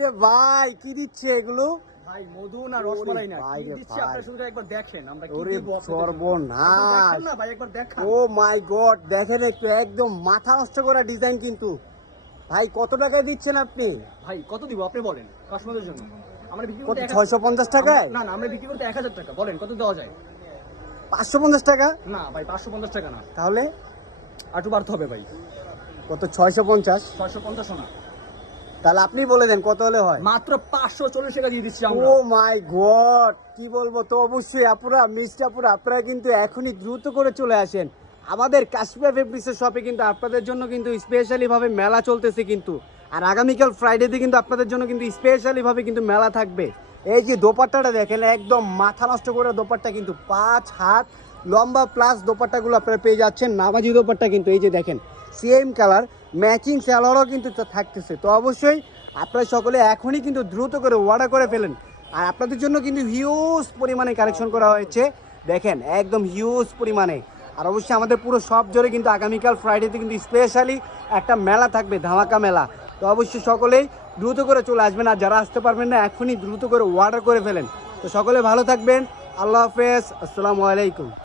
রে ভাই, কি দিচ্ছে এগুলো? ভাই মধু না রসমালাই না, ভাই কি রে দিচ্ছি ভাই। আপনারা শুধু একবার দেখেন আমরা কি ওরে দিব আপনাদের জন্য। সর্বনাশ। দেখেন না ভাই, একবার দেখান। ও মাই গড, দেখেন একটু, একদম মাথা নষ্ট করা ডিজাইন কিন্তু। ভাই কত টাকায় দিচ্ছেন আপনি? ভাই কত দিব আপনি বলেন কাস্টমারদের জন্য। আমরা বিক্রি কত, করতে 650 টাকায়? না না, আমরা বিক্রি করতে 1000 টাকা। বলেন কত দেওয়া যায়? 550 টাকা? না ভাই 550 টাকা না, তাহলে আর একটু বাড়তে হবে ভাই। কত, 650? 650 না, তাহলে আপনি বলে দেন কত হলে হয়। মাত্র 540 টাকা দিয়ে দিচ্ছি ও আমরা। মাই গড, কি বলবো। তো অবশ্যই আপুরা, মিষ্টি আপুরা, আপনারা কিন্তু এখনই দ্রুত করে চলে আসেন আমাদের কাশিফা ফেব্রিক্সের শপে। কিন্তু আপনাদের জন্য কিন্তু স্পেশালি ভাবে মেলা চলতেছে কিন্তু। আর আগামীকাল ফ্রাইডেতে কিন্তু আপনাদের জন্য কিন্তু স্পেশালি ভাবে কিন্তু মেলা থাকবে। এই যে দোপাট্টাটা দেখেন, একদম মাথা নষ্ট করে দোপাট্টা কিন্তু, 5 হাত লম্বা প্লাস দোপাট্টাগুলো আপনারা পেয়ে যাচ্ছেন। নামাজি দোপাট্টা কিন্তু, এই যে দেখেন সেম কালার, ম্যাচিং সালোয়ারও কিন্তু থাকতেছে। তো অবশ্যই আপনারা সকলে এখনই কিন্তু দ্রুত করে অর্ডার করে ফেলেন। আর আপনাদের জন্য কিন্তু হিউজ পরিমাণে কালেকশন করা হয়েছে, দেখেন একদম হিউজ পরিমাণে। আর অবশ্যই আমাদের পুরো সব জোরে কিন্তু আগামীকাল ফ্রাইডেতে কিন্তু স্পেশালি একটা মেলা থাকবে, ধামাকা মেলা। তো অবশ্যই সকলেই দ্রুত করে চলে আসবেন। আর যারা আসতে পারবেন না, এখনই দ্রুত করে অর্ডার করে ফেলেন। তো সকলে ভালো থাকবেন, আল্লাহ হাফেজ, আসসালামু আলাইকুম।